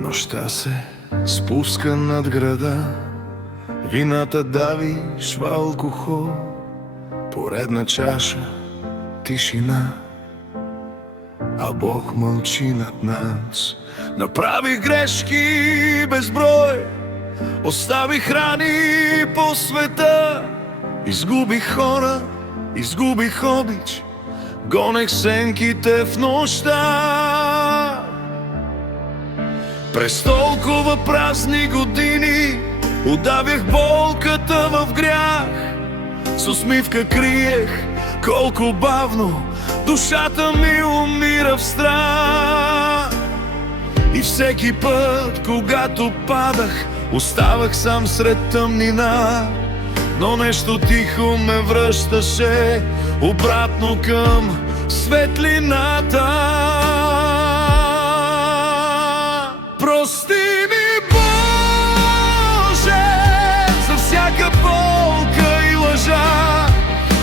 Нощта се спуска над града, вината дави шва алкохол, поредна чаша, тишина, а Бог мълчи над нас. Направих грешки безброй, оставих рани по света, изгубих хора, изгубих обич, гонех сенките в нощта. През толкова празни години удавях болката в грях, с усмивка криех колко бавно душата ми умира в страх. И всеки път, когато падах, оставах сам сред тъмнина, но нещо тихо ме връщаше обратно към светлината. Прости ми, Боже, за всяка болка и лъжа,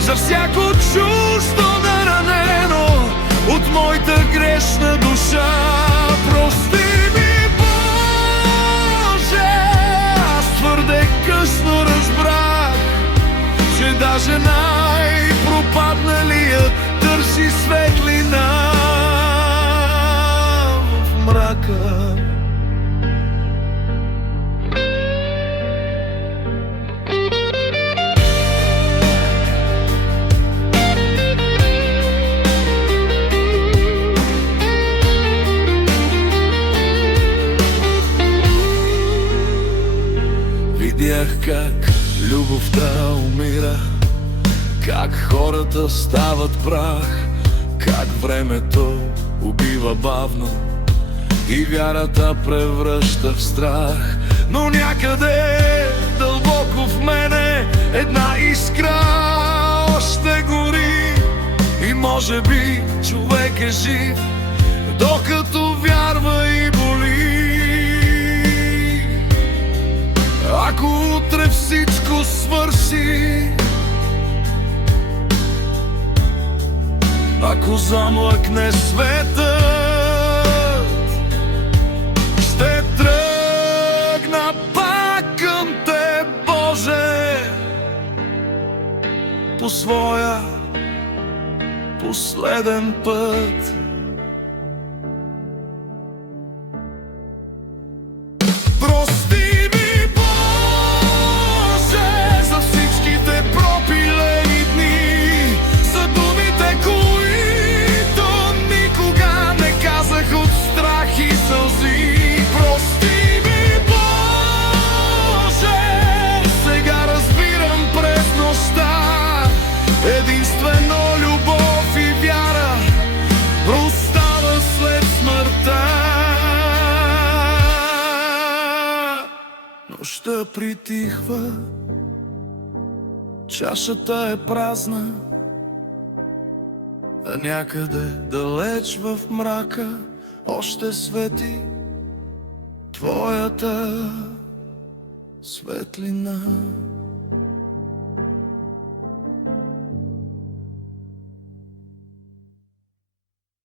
за всяко чувство наранено от моята грешна душа. Прости ми, Боже, аз твърде късно разбрах, че даже най-пропадналия търси светлина в мрака. Видях как любовта умира, как хората стават прах, как времето убива бавно и вярата превръща в страх. Но някъде дълбоко в мене една искра още гори, и може би човек е жив, докато вярва и боли. Ако утре всичко свърши, ако замлъкне светът, ще тръгна пак към Теб, Боже, по своя последен път. Единствено любов и вяра остава след смъртта. Нощта притихва, чашата е празна, а някъде далеч в мрака още свети Твоята светлина.